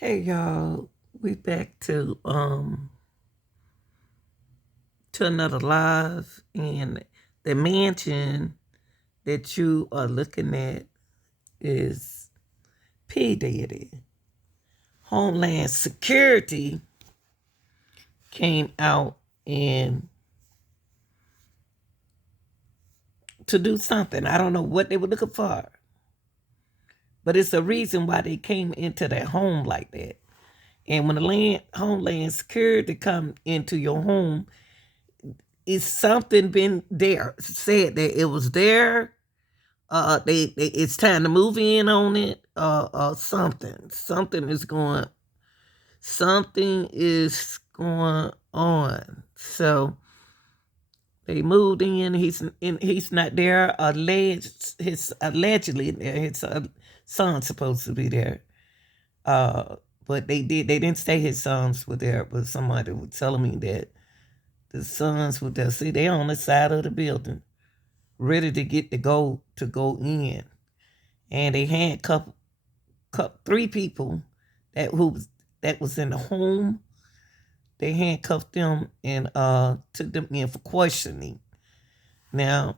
Hey y'all, we back to another live, and the mansion that you are looking at is P Diddy. Homeland Security came out and to do something. I don't know what they were looking for, but it's a reason why they came into their home like that. And when the Homeland Security come into your home, it's something been there. Said that it was there. They it's time to move in on it. Something is going on. So they moved in. He's not there. Allegedly his son's supposed to be there. But they didn't say his sons were there. But somebody was telling me that the sons were there. See, they on the side of the building, ready to get to go in, and they handcuffed three people that was in the home. They handcuffed them and took them in for questioning. Now,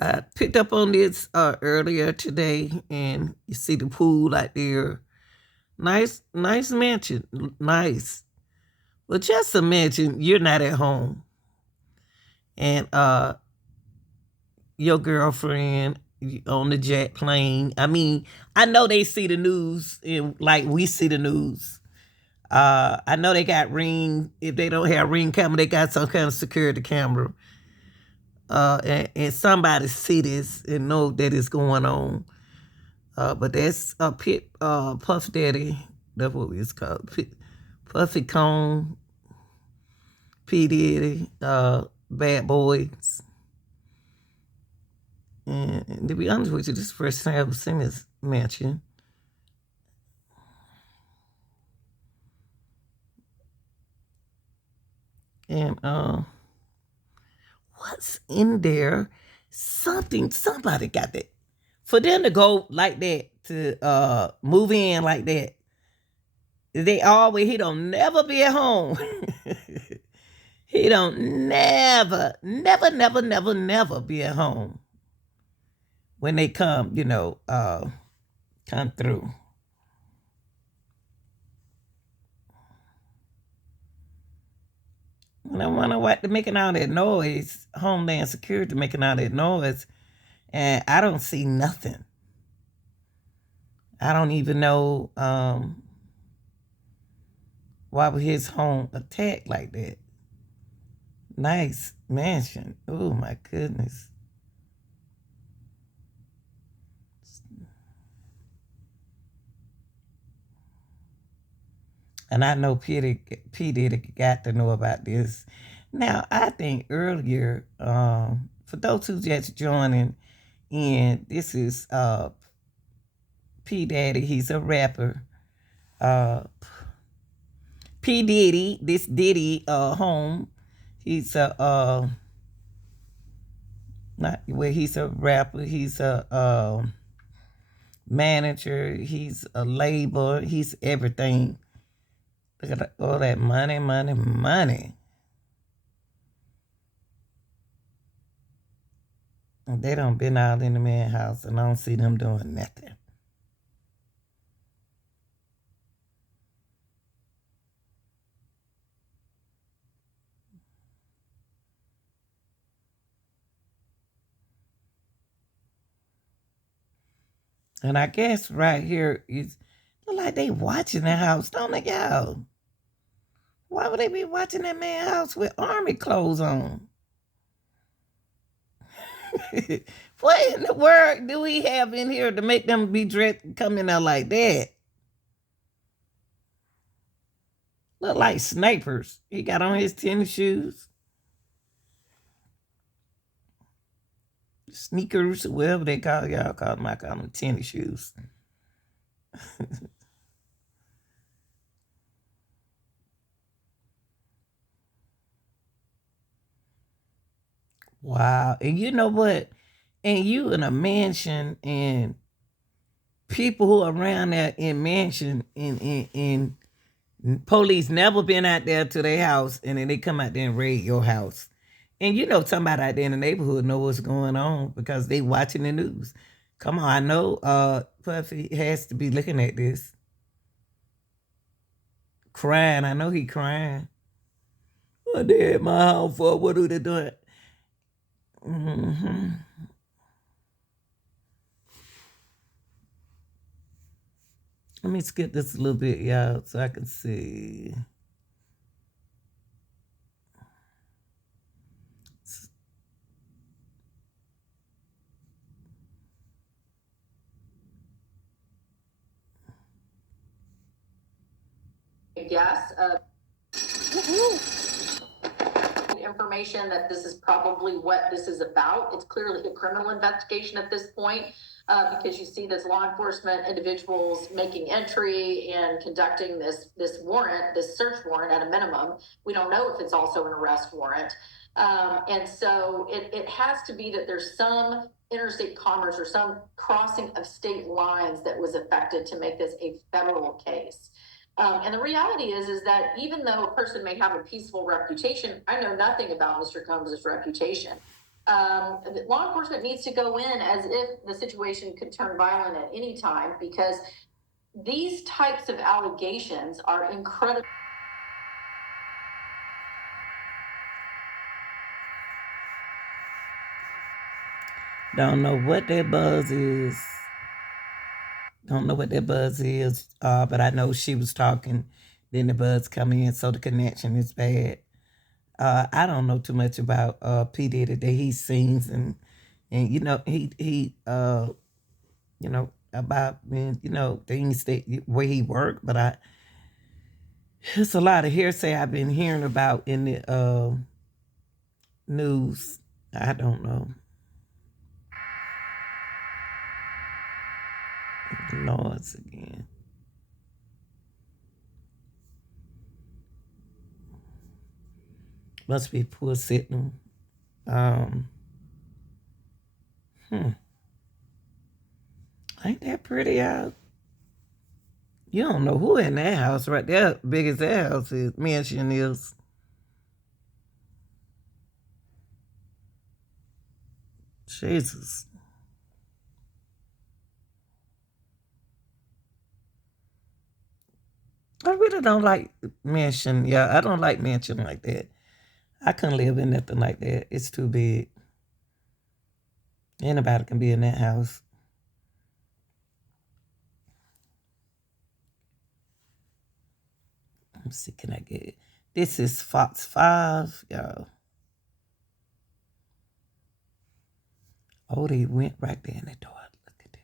I picked up on this earlier today, and you see the pool out there. Nice mansion, nice. But just imagine you're not at home, and your girlfriend on the jet plane. I mean, I know they see the news and like we see the news. I know they got Ring. If they don't have Ring camera, they got some kind of security camera. And somebody see this and know that it's going on. But that's Puff Daddy. That's what it's called. Puffy Cone, P Diddy, Bad Boys. And to be honest with you, this is the first time I've ever seen this mansion. And what's in there? Somebody got that. For them to go like that, to move in like that, he don't never be at home. He don't never be at home when they come, come through. And I wonder what they're making all that noise, Homeland Security making all that noise, and I don't see nothing. I don't even know why was his home attacked like that. Nice mansion. Oh my goodness. And I know P Diddy got to know about this. Now, I think earlier, for those who just joining in, this is P Daddy. He's a rapper. Uh, P Diddy, this Diddy home. He's a not well. He's a rapper. He's a manager. He's a labor. He's everything. Look at all that money, money, money. And they don't been out in the man house, and I don't see them doing nothing. And I guess right here is look like they watching the house, don't they, y'all? Why would they be watching that man house with army clothes on? What in the world do we have in here to make them be dressed coming out like that? Look like snipers. He got on his tennis shoes, sneakers, whatever they call y'all call them. I call them tennis shoes. Wow. And you know what? And you in a mansion and people who are around there in mansion in police never been out there to their house, and then they come out there and raid your house. And you know somebody out there in the neighborhood know what's going on because they watching the news. Come on, I know Puffy has to be looking at this. Crying. I know he crying. What they at my house for? What are they doing? Mm-hmm. Let me skip this a little bit, y'all, so I can see. Yes. Information that this is probably what this is about. It's clearly a criminal investigation at this point, because you see this law enforcement individuals making entry and conducting this warrant, this search warrant at a minimum. We don't know if it's also an arrest warrant. And so it has to be that there's some interstate commerce or some crossing of state lines that was affected to make this a federal case. And the reality is that even though a person may have a peaceful reputation, I know nothing about Mr. Combs' reputation. Law enforcement needs to go in as if the situation could turn violent at any time, because these types of allegations are incredible. Don't know what that buzz is. Don't know what that buzz is, but I know she was talking. Then the buzz come in, so the connection is bad. I don't know too much about P Diddy that he sings and you know he you know about things that where he worked, but it's a lot of hearsay I've been hearing about in the news. I don't know. Noise again. Must be poor sitting. Um, Ain't that pretty out? You don't know who in that house right there. Big as that house is, mansion is. Jesus. I really don't like mansion. Yeah, I don't like mansion like that. I couldn't live in nothing like that. It's too big. Anybody can be in that house. Let me see, can I get it? This is Fox 5, y'all. Oh, they went right there in the door. Look at that.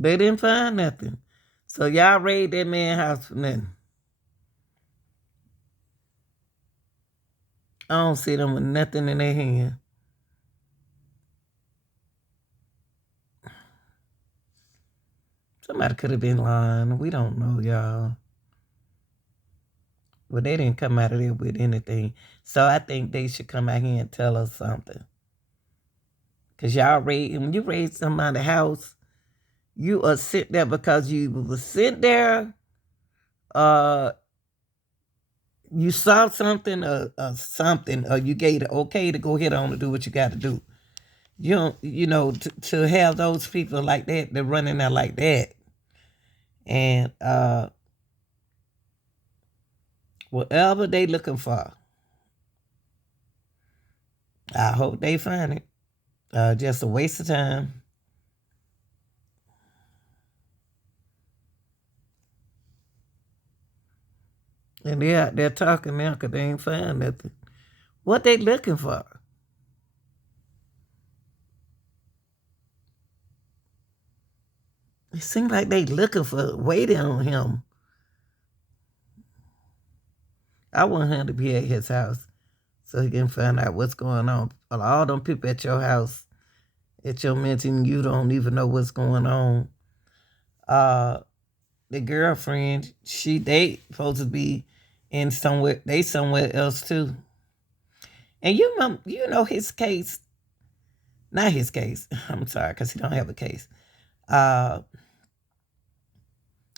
They didn't find nothing. So y'all raid that man's house for nothing. I don't see them with nothing in their hand. Somebody could have been lying. We don't know, y'all. Well, they didn't come out of there with anything. So I think they should come out here and tell us something. Because y'all raid, when you raid somebody's house, you are sit there because you was sit there, you saw something or you gave it okay to go ahead on and do what you got to do. You don't, to have those people like that, they're running there like that. And whatever they looking for, I hope they find it. Just a waste of time. And they out there talking now because they ain't find nothing. What they looking for? It seems like they looking for waiting on him. I want him to be at his house so he can find out what's going on. All them people at your house, at your mansion, you don't even know what's going on. Uh, the girlfriend, they supposed to be in somewhere. They somewhere else too. And you know his case. Not his case. I'm sorry, because he don't have a case. Uh,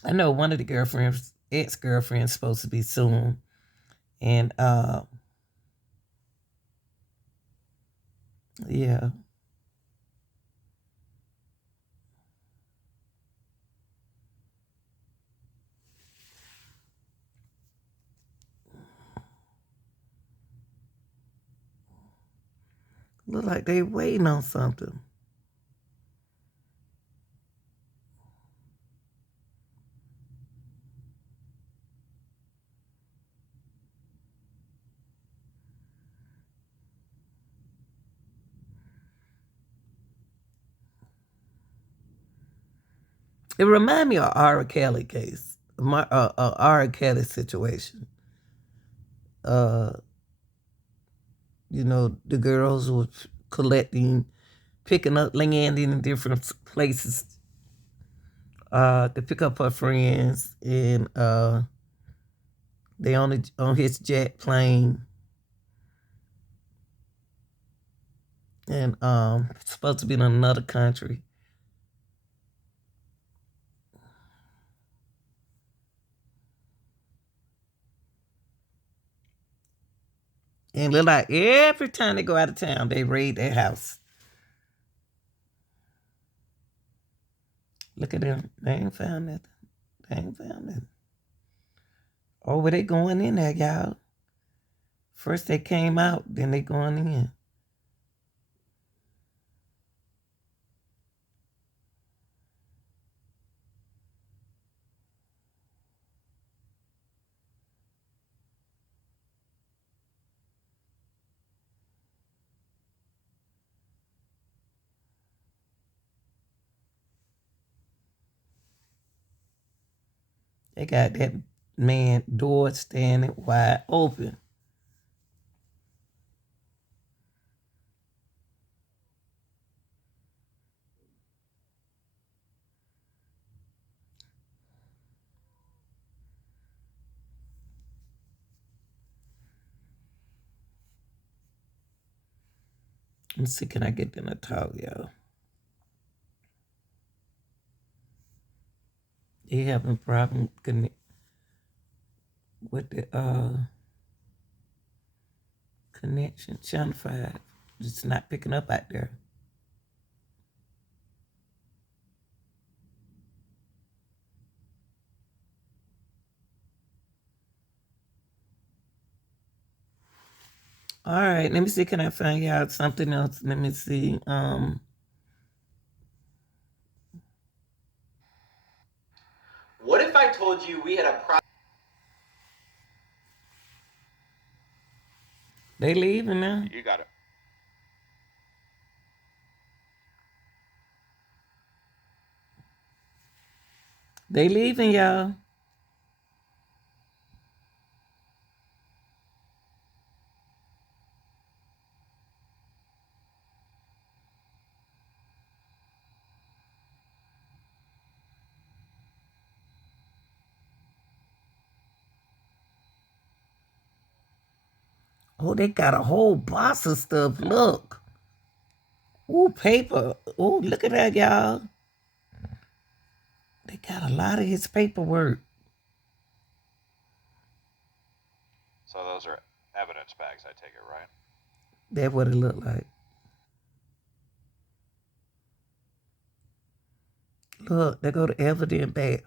I know one of the girlfriends, ex-girlfriends, supposed to be soon, and yeah, look like they waiting on something. It remind me of R. Kelly case, R. Kelly situation. Uh, you know, the girls were collecting, picking up land in different places to pick up her friends, and they on his jet plane, and supposed to be in another country. And look like every time they go out of town, they raid their house. Look at them. They ain't found nothing. They ain't found nothing. Oh, were they going in there, y'all? First they came out, then they going in. They got that man door standing wide open. Let me see, can I get them to talk, y'all? They having a problem with the connection. Channel 5. It's not picking up out there. All right, let me see. Can I find out something else? Let me see. What if I told you we had a They leaving now. You got it. They leaving, y'all. Oh, they got a whole box of stuff. Look. Ooh, paper. Ooh, look at that, y'all. They got a lot of his paperwork. So those are evidence bags, I take it, right? That's what it looked like. Look, they go to evidence bag.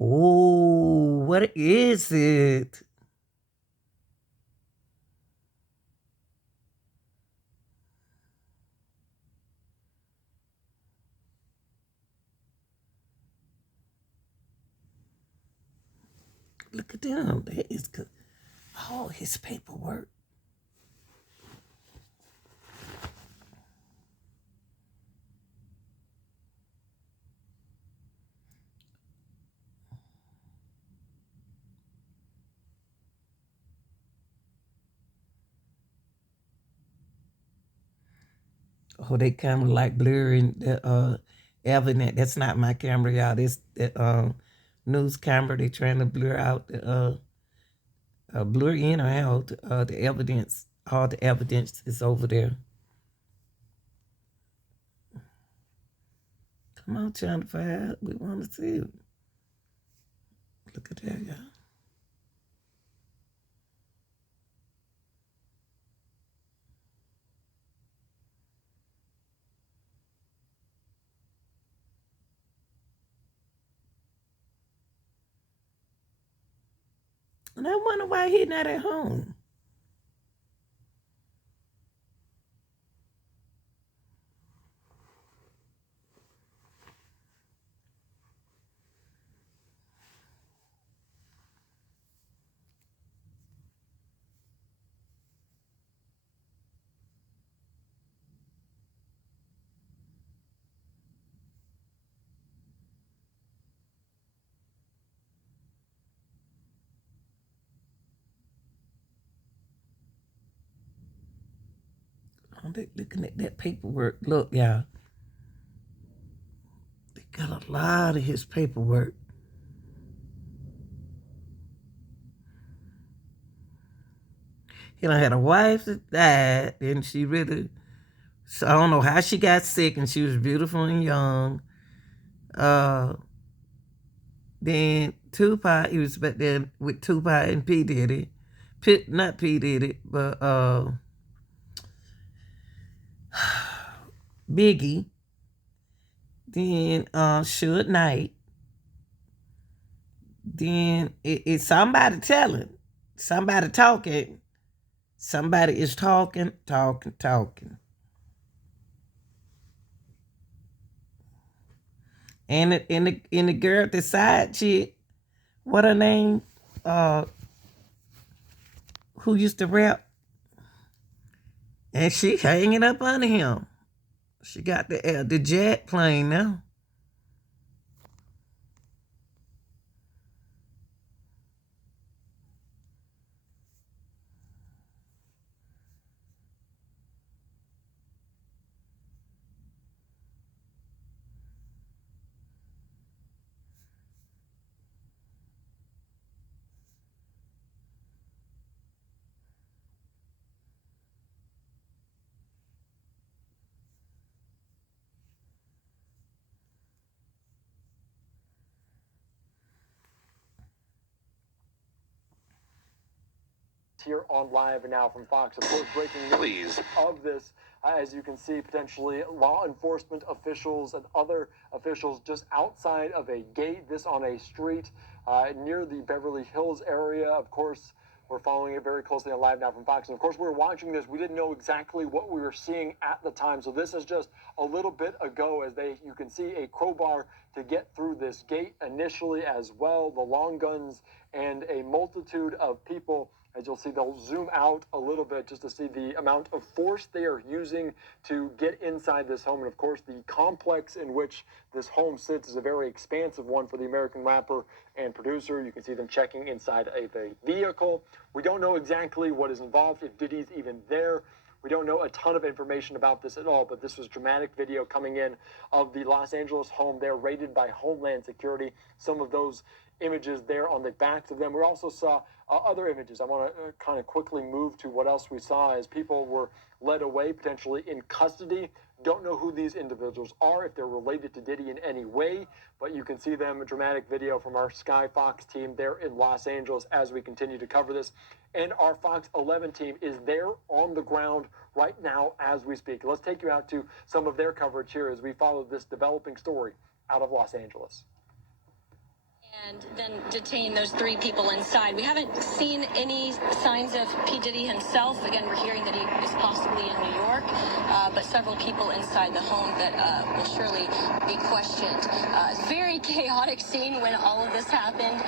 Oh, what is it? Look at them. That is good. Oh, his paperwork. Oh, they kind of like blurring the evidence. That's not my camera, y'all. This the news camera. They trying to blur out the blur in or out the evidence. All the evidence is over there. Come on, Channel 5. We want to see it. Look at that, y'all. And I wonder why he not at home. Oh, they looking at that paperwork. Look, y'all. They got a lot of his paperwork. He done had a wife that died, and she really, so I don't know how she got sick, and she was beautiful and young. Then Tupac, he was back there with Tupac and P. Diddy. Not P. Diddy, but Biggie. Then Suge Knight. Then it's somebody telling, somebody talking. Somebody is talking. And the girl, the side chick, what her name? Who used to rap? And she hanging up under him. She got the jet plane now. Here on Live Now from Fox. Of course, breaking news of this, as you can see, potentially law enforcement officials and other officials just outside of a gate, this on a street near the Beverly Hills area. Of course, we're following it very closely on Live Now from Fox. And of course, we were watching this. We didn't know exactly what we were seeing at the time. So this is just a little bit ago as you can see a crowbar to get through this gate initially as well. The long guns and a multitude of people. As you'll see, they'll zoom out a little bit just to see the amount of force they are using to get inside this home. And of course, the complex in which this home sits is a very expansive one for the American rapper and producer. You can see them checking inside of a vehicle. We don't know exactly what is involved, if Diddy's even there. We don't know a ton of information about this at all, but this was dramatic video coming in of the Los Angeles home there, raided by Homeland Security. Some of those images there on the backs of them. We also saw other images. I want to kind of quickly move to what else we saw as people were led away, potentially in custody. Don't know who these individuals are, if they're related to Diddy in any way, but you can see them, a dramatic video from our Sky Fox team there in Los Angeles as we continue to cover this. And our Fox 11 team is there on the ground right now as we speak. Let's take you out to some of their coverage here as we follow this developing story out of Los Angeles. And then detain those 3 people inside. We haven't seen any signs of P. Diddy himself. Again, we're hearing that he is possibly in New York, but several people inside the home that will surely be questioned. Very chaotic scene when all of this happened.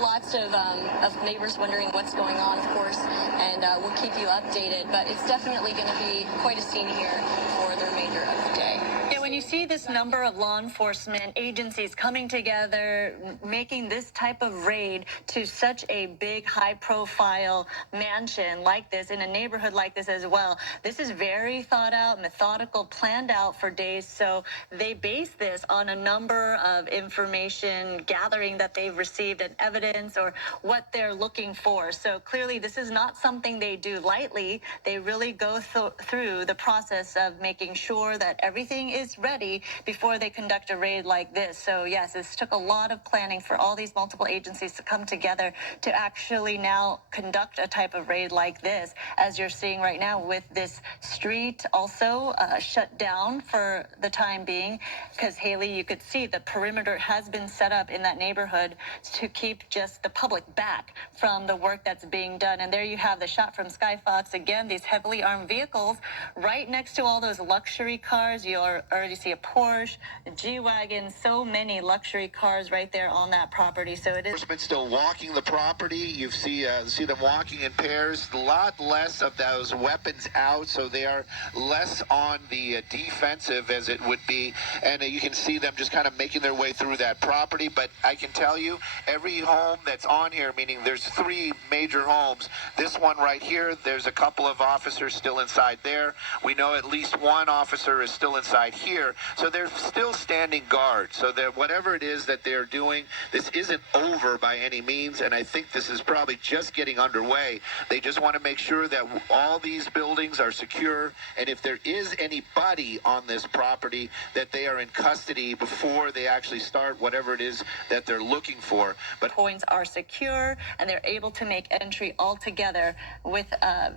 Lots of neighbors wondering what's going on, of course, and we'll keep you updated. But it's definitely going to be quite a scene here for the remainder of the day. Yeah, when when you see this number of law enforcement agencies coming together, making this type of raid to such a big, high-profile mansion like this, in a neighborhood like this as well, this is very thought out, methodical, planned out for days. So they base this on a number of information gathering that they've received and evidence or what they're looking for. So clearly, this is not something they do lightly. They really go through the process of making sure that everything is ready before they conduct a raid like this. So yes, this took a lot of planning for all these multiple agencies to come together to actually now conduct a type of raid like this, as you're seeing right now with this street also shut down for the time being, because Haley, you could see the perimeter has been set up in that neighborhood to keep just the public back from the work that's being done. And there you have the shot from Sky Fox. Again, these heavily armed vehicles right next to all those luxury cars. You already see a Porsche, a G-Wagon, so many luxury cars right there on that property. So it is. Enforcement still walking the property. You see them walking in pairs. A lot less of those weapons out, so they are less on the defensive as it would be. And you can see them just kind of making their way through that property. But I can tell you, every home that's on here, meaning there's 3 major homes. This one right here, there's a couple of officers still inside there. We know at least one officer is still inside here. So they're still standing guard. So that whatever it is that they're doing, this isn't over by any means. And I think this is probably just getting underway. They just want to make sure that all these buildings are secure. And if there is anybody on this property, that they are in custody before they actually start whatever it is that they're looking for. But points are secure and they're able to make entry altogether with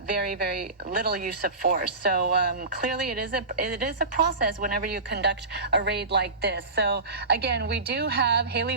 very, very little use of force. So clearly it is a process whenever you conduct a raid like this. So again, we do have Haley